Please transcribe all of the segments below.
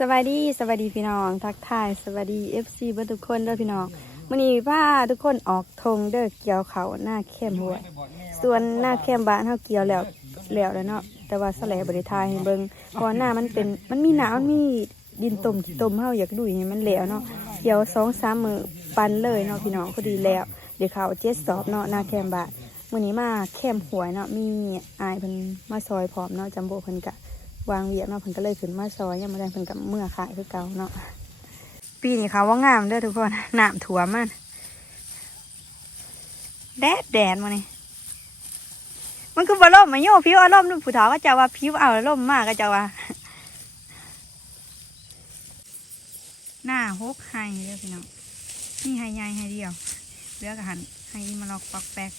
สวัสดีสวัสดีพี่น้อง ทักทายสวัสดีเอฟซีเพื่อนทุกคนเด้อพี่น้องมื่อนี้พาทุกคนออกทงเด้อเกี่ยวเขาหน้าเข้มหัวยส่วนหน้าเข้มบ้านเฮาเกี่ยวแล้วแล้วแล้วเนาะแต่ว่าสแลบริทายให้เบิงเพราะหน้ามันเป็นมันมีหนาวมันมีดินต้มที่ตมเฮาอยากดูอย่างมันแล้วเนาะเกี่ยวสองสามมือปันเลยเนาะพี่น้องพอดีแล้ว เดี๋ยวเขาเจ็ดสอบเนาะหน้าเข้มบ้านมื่อนี้มาเข้มหวยเนาะมีอายเพิ่นมาซอยพร้อมเนาะจัมโบ้เพิ่นกะ วางเวียเนาะเพิ่นก็เลยขึ้นมาซอยยังมาได้เพิ่นกับเมื่อขายคือเก่าเนาะปีนี้เขาว่างามเด้อทุกคนน้ำถั่วมันแดดแดดมานี่มันคือบอลมมาโยผิวอารมณ์นู่นผู้เฒ่าก็จะว่าผิวเอาอารมณ์มากก็จะว่า หน้าฮกไฮเด้อพี่น้องนี่ไฮใหญ่ไฮเดียวเลือกหันไฮมาลอกปอกแปก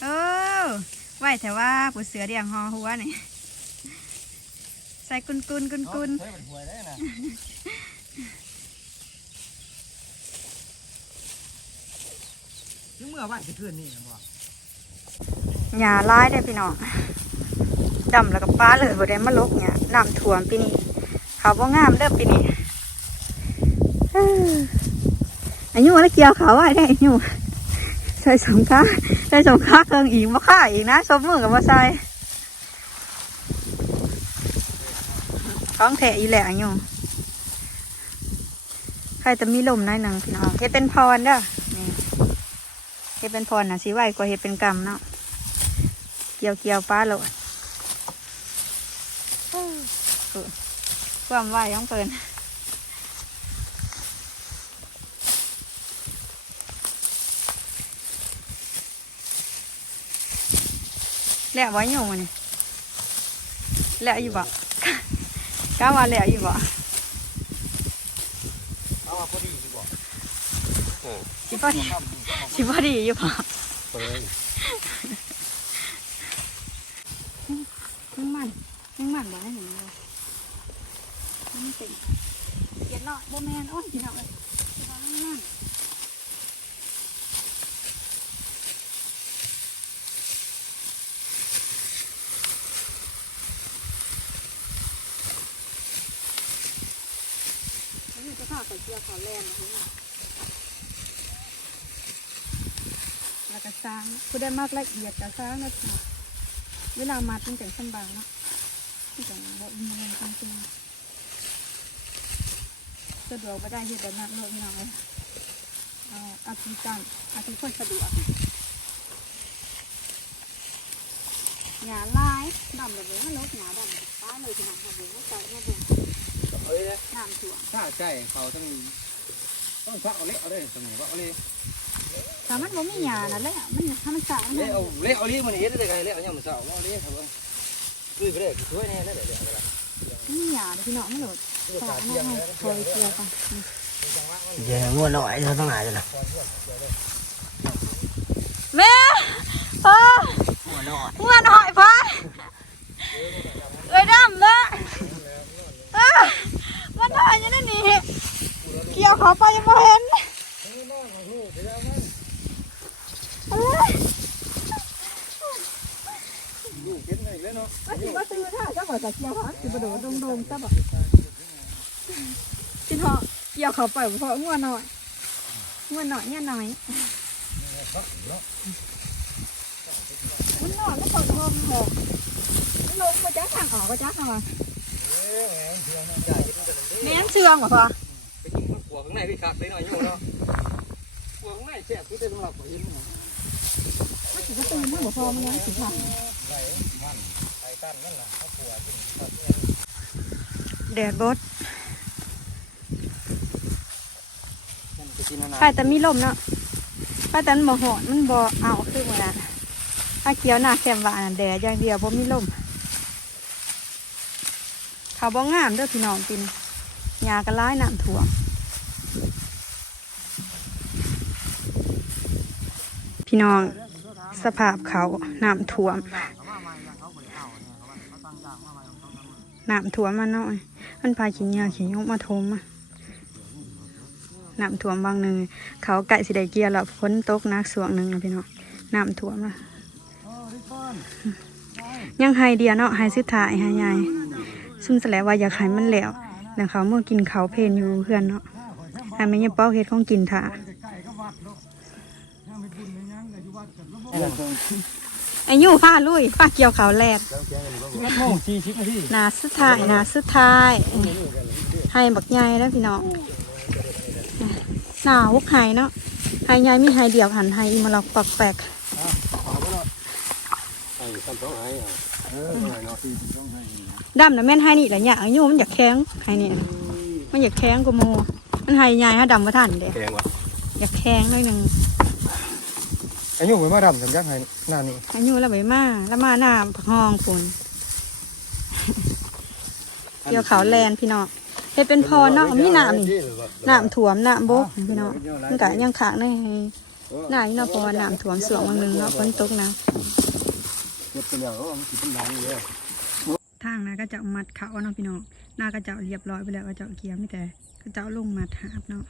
เออ ไหวแต่ว่าผู้เสือเดียงหอหัวนี่ใส่กุนกุนกุนกุนเฮ้ยมันหวยได้นะยังเมื่อวันจะขึ้นนี่นะบ่หญ้าร้ายได้อพี่น้องดำแล้วก็ป้าเลยบ่ได้มาลกเนี่ยน้ำท่วมปีนี้เขาบ่งามเด้อปีนี้เอ้ออายุแล้วเกี่ยวเขาไว้ได้อายุ ใส่สองขาใส่สองขาเครื่องอีกมาค่าอีกนะสมมือกับมาใส่ของแถอีแหละอายุใครจะมีลมหน้อยหนังพี่น้องเฮ็ดเป็นพรเด้อนี่เฮ็ดเป็นพรนะสิไหวกว่าเฮ็ดเป็นกรรมเนาะเกี่ยวเกี่ยวป้าโหลดโอ้โหความไหวของเปิน แล้วไว้อยู่มันนี่แล้วอยู่บ่กล้าว่าแล้วอยู่บ่เอามาพอดีสิบ่สิพอดีสิพอดีอยู่บ่เปิดยังมันยังมันบ่ได้หนึ่งเลยมันเป็นเย็นเนาะบ่แมนโอ้ยพี่น้องเอ้ยพี่น้องยังมัน นี่จะพาไปเที่ยวขาแลนด์นะพี่น้องแล้วก็สร้างผู้ได้มากละเอียดก็สร้างนะพี่น้องเวลามัดมันจะสำบางเนาะที่จะบอกมีเงินจริงๆสะดวกไปได้ที่แบบนั้นเลยน้องเลยเอาอาทิตย์จันอาทิตย์คนสะดวกหยาลายดำแบบนี้มันลดหยาดำป้าเลยพี่น้องค่ะเดี๋ยวใจไมา เบิ่งเฮ้ยน้ำถ่วงถ้าใจเขาต้องต้องพักเอาเละเอาเลยสมัยว่าเอาเละแต่มันบ่มีหยานั่นแหละมันถ้ามันสาวมันเละเอาเละเอาเละมันเฮ็ดได้ไงเละเอาเนี่ยมันเศร้าเอาเละครับผมคือไปได้ช่วยแน่นั่นแหละเละอะไรมีหยาเลยพี่น้องไม่โหลดคือสาขาวเที่ยงให้แล้วคอยเกี่ยวกัน giờ mua nội cho nó lại rồi nè แม่พ่อ mua nội เมื่อหน่อยพ่อเอ้ยดำละเอ้ามัน หน่อยอยังนั่นนี่เกี่ยวเขาไปยังไม่เห็นลูกเห็นไงแล้วเนาะมันสิว่าซื้อถ้าจะบอะเกี่ยวเขาสิบโดดดงๆจะบอกสิเถาะเกี่ยวเขาไปเพราะงัวหน่อยงัวหน่อยเนี่ยหน่อยมันนอนแล้วเปิดลมหกมันลงมาจ้าทางออกก็จ้าทางออก แม่นเชื่องเหรอพ่อไปกินมะกรูดข้างในพี่ขาดไปหน่อยอยู่เนาะกลัวข้างในแซ่บสุดเลยสำหรับผมเห็นมันมันสิจะตื่นมันบ่พอมันยังสิค่ะไหลมันไอ้ตั้นนั่นน่ะเขากลัวกินครับแดดบดมันจะกินอะไรใครแต่มีลมเนาะใครแต่มันบ่หอนมันบ่เอาคือเวลาถ้าเขียวหน้าแคมหวานแดดอย่างเดียวบ่มีลม เขาบ่งงามเด้อพี่น้องกินหญ้าก็ร้ายน้ำท่วพี่น้องสภาพเขาน้ำท่วมน้ำท่วมมาหน่อย มันพาขี้เหงื่อขี้ยกมาทมอะน้ำท่วมบางหนึ่งเขาไก่สิได้เกียร์แล้วฝนตกนักสวงหนึ่งนะพี่น้องน้ำท่วมละยังไฮเดียเนาะไฮสุดท้ายไฮใหญ่ ซุ่มแสลวว่าอยากให้มันแล้วแล้วเมื่อกินเขาเพลนอยู่เพื่อนเนาะให้แม่ยังเป้าเฮ็ดของกินถ่าไอ้ยูผ้าลุยผ้าเกี่ยวขาวแลดสิบโมงสี่สิบนาทีหนาสุดท้ายหนาสุดท้ายให้บักใหญ่แล้วพี่น้องหนาวกไห้เนาะไห้ใหญ่มีไห้เดียวหันไห้อีมาลอกปอกแปลก ไอ้คำสองไอ้เออเนาะสี่สิบสองไอ้ดำนะแม่นไห้นี่แหละเนี่ยอายุมันอยากแข็งไห้นี่น่ะมันอยากแข็งกว่าโมมันไห้ใหญ่ฮะดำมาทันเด้แพงวะอยากแข็งหน่อยหนึ่งอายุเหมือนมาดำสัญญาไงหน้านี่อายุแล้วไปมาแล้วมาหน้าผักห้องคุณเกี่ยวเขาวแลนพี่น้องเฮ็ดเป็นพอเนาะมีน้ำนี่น้ำถ่วมน้ำบกพี่น้องมันก็ยังขางในให้หน้านี่เนาะเพราะว่าน้ำถ่วมสวงวันหนึงเนาะฝนตกนะ ก็บไปแล้วมันสิเป็นหลังเลยทางนะก็จะเอามัดเขาเนาะพี่น้องหน้าก็จะเอาเรียบร้อยไปแล้วก็จะเอาเกียร์ไม่แต่ก็จะเอาลงมัดหาบเนาะ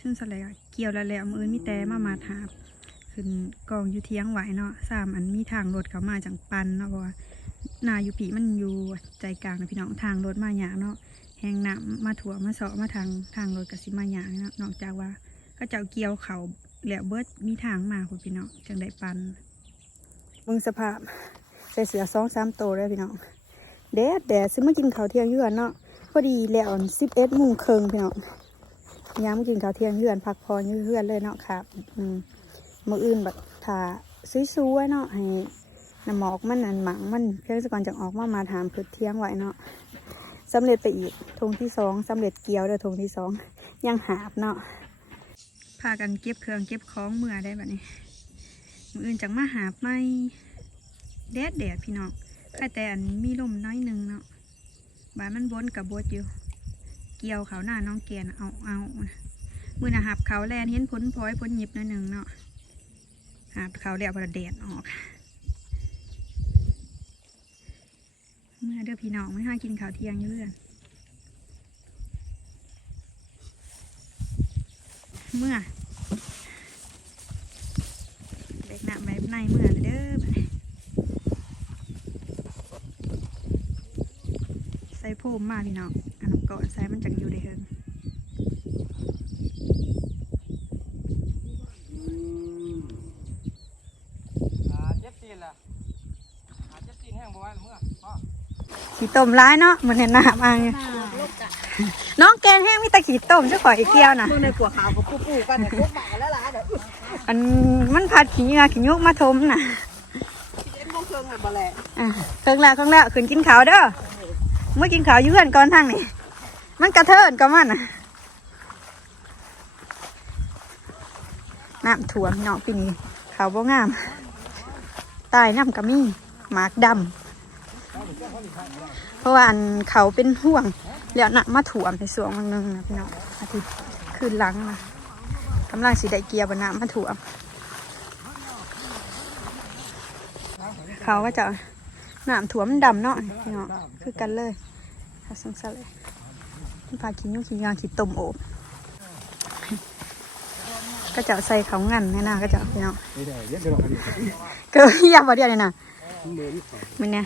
ซึ่งสลายเกี่ยวแล้วแล้วมือมีแต่มามัดหาบขึ้นกองอยู่เทียงไหวเนาะสามอันมีทางรถเขามาจังปันเนาะเพราะว่าหนาอยู่ปีมันอยู่ใจกลางนะพี่น้องทางรถมาหยางเนาะแหงน้ำมาถั่วมาเสาะมาทางทางรถกับสิมาหยางเนาะนอกจากว่าก็จะเอาเกี่ยวเขาแล้วเบิดมีทางมาคุณพี่น้องจังได้ปัน มึงสภาพ ใส่เสือสองสามโตวเลยพี่น้องแดดแดดซื้อมากินข้าวเที่ยงอยือนเนาะพอดีแล้วสิบเอ็ดโมงครึ่งพี่น้องยามมากินข้าวเที่ยงอยือนพักผ่อนอยืเฮือนเลยเนาะครับอืมมืออื่นแบบถ่าสวยๆเนาะให้น้ำหมอกมันอันหมังมันเพื่อสก่อนจะออกมามาถามพืชเที่ยงไว้เนาะสำเร็จไปอีกธงที่สองสำเร็จเกียวเด้อธงที่สองยังหาบเนาะพากันเก็บเครื่องเก็บของเมื่อได้แบบนี้ มืออื่นจังมาหาบไม่แดดแดดพี่น้องแค่แต่อันมีลมน้อยหนึ่งเนาะบานมันบนกับบดอยู่ เกี่ยวเขาหน้าน้องเกียนเอาเอามือนะหับเขาแลนเห็นพ้นพลอยพ้นหยิบหน้อยหนึ่งเนาะหับเขาแล้วประเดดออกเมื่อเด้อพี่น้องไม่ห้ากินข้าวเที่ยงเพื่อนเมื่อเล็กหนักแบบในเมื่อเด้อบัดนี้ ใส่ โพมมาพี่น้องอันนั้นก่อนใส่มันจังอยู่ได้เฮิงอ่าเจ็บตีนล่ะอ่าเจ็บตีนแห้งบ่ไหวเมื่อพ่อขี่ต้มร้ายเนาะเหมือนเห็นหน้าอ่างอยู่น้องแกงแห้งมีแต่ขี่ต้มเจ้าของอีกเกียวน่ะมึงในปัวขาวกับปูปูกันเนี่ยพวกหมาแล้วล่ะเดี๋ยวอันมันผัดขี้เหงาขี้ยุกมาทมน่ะเอ็นโมงครึ่งอะบ่แหละอะเครื่องแล้วเครื่องแล้วขึ้นกินข้าวเด้อ เมื่อกินข้าวยื่นก่อนทางนี่มันกระเทินก็มันน่ะน้ำถ่วมพี่น้องปีนี้ขาวบ่งาม ตายน้ำกระมี่หมากดำเพราะว่าอันเขาเป็นห่วง แล้วหนักมาถ่วมในสวงมันนึงนะพี่น้องอาทิตย์คืนหลังนะกำลังสีไดเกียร์บนน้ำมาถ่วมเขาก็จะ น้ำถั่วมันดำเนาะพี่น้องคือกันเลยถ้าสงสัยเลยมันพากินยุ่งกินยางกินต้มโอบก็จะใส่เขางันแน่น่าก็จะพี่น้องเยอะกินหรอกเกิดยาบ่เดียวเลยนะมันเนี่ย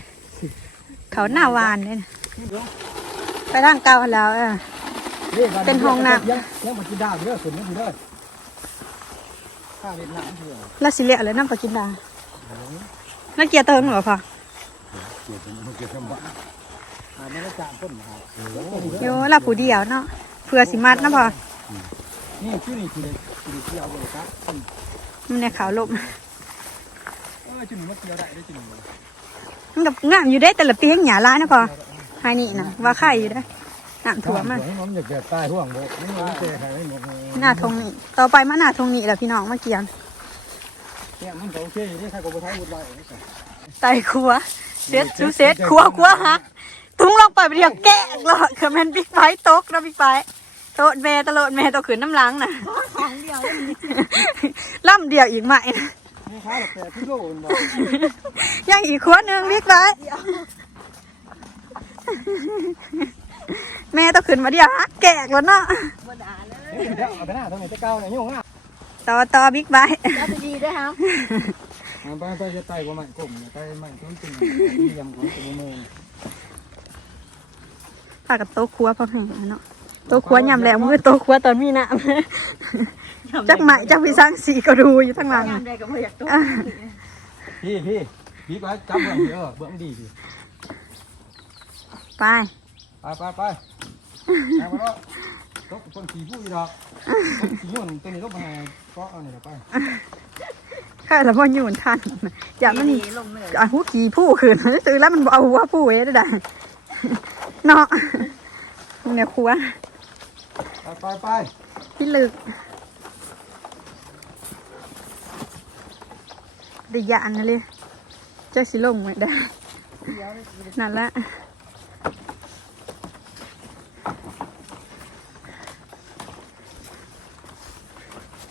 เขาหน้าวานเลยนะไปทางเก่าแล้วเออเป็นห้องน้ำยังยังมากินดาวเด้อคนยังอยู่เด้อข้าวเล็ดน้ำเถอะแล้วสิเละเลยน้ำปลากินดาแล้วเกียร์เติมหรอพ่อ เกี่ยวกับเกี่ยวกับบ้าอ่าไม่ได้จานต้นมาโยเราผู้เดียวเนาะเพื่อสิมัดนะพ่อนี่ชื่อนี่คือคือเกี่ยวเลยครับมันเนี่ยขาวลมเออจุดนี้มันเกี่ยวได้ได้จุดนี้มันกับงามอยู่ได้แต่ละปียังหยาร้ายนะพ่อให้นี่นะว่าไข่อยู่ได้อน้ำถ่วมมันมันอยากแบบตายห่วงโบไม่มีเจอใครไม่หมดเลยหน้าทงนี่ต่อไปมาหน้าทงนี่แหละพี่น้องมาเกียงเนี่ยมันก็โอเคนี่ใครก็บ่ใช้บุญไว้ไตครัว เซ็ตซูเซ็ตครัวครัวฮะทุ่งลงไปเดียวแกะหรอกคือแมันบิ๊กไฟตกนะบิ๊กไฟโตดแม่ตะโลดแม่ตัวขืนน้ำล้างน่ะของเดียวล่ำเดียวอีกไหมนะนี่ค้าหลักแต่ที่โลนบ่ยังอีกขวดหนึ่งบิ๊กไฟแม่ต้องขึ้นมาเดียวฮะแกะแล้วเนาะบ่ด่าเลยเดี๋ยวเอาไปหน้าตรงไหนจะเก้าเนี่ยยุ่งอะต่อต่อบิ๊กไฟแล้วไปดีด้วยครับ มันไปจะไต่กว่ามันกลุ่มไต่มันต้นตึงเยี่ยมของตัวเมืองพากับโต๊ะครัวพอแห้งแล้วเนาะโต๊ะครัวยำแล้วมือโต๊ะครัวตอนมีน้ำจักไหมจักพี่สร้างสีก็ดูอยู่ทั้งหลังยามใดก็บ่อยากตกพี่พี่พี่ไปจับเบื้องเดียวเบื้องดีพี่ไปไปไปไปไปมาแล้วตกคนขี่ผู้อีดอกตกขี่ยุ่นตัวนี้ลบมาให้ก็เอาเนี่ยไป ข้าละพ่ออยู่ทันอย่ามันนี่ลงเลยอะหูขี่ผู้ขืนตื่นแล้วมันบ่เอาหัวผู้ไว้ได้ได้เนาะเนี่ยครัวไปไปไปพี่ลึกได้ยานนะเลยจะสิลงไว้ได้นั่นละ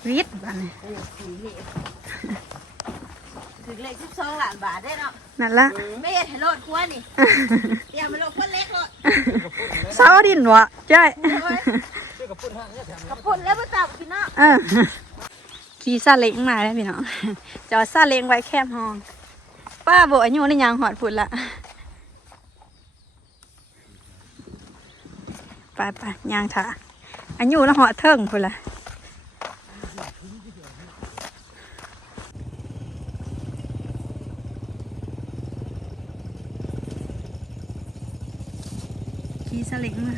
วิทย์บ้านนี่สีเหลว ถึงเลข12ล้านบาทได้เนาะนั่นละไม่เฮ็ดให้โลดครัวนี่เตรียมมาโลดคนเล็กโลดเสาดินวะใช่โอ้ยเชื่อกับพุ่นห้างเนี่ยแถมกับพุ่นแล้วบ่จับพี่น้องเออขี่ซาเล้งมาได้วพี่น้องจอดซาเล้งไว้แคบห้อง ป้าบอกอายุในยางหอดพุ่นละไปไปยางถาอายุแล้วหอดเทิงพุ่นละ ขี่ซาเล้งมา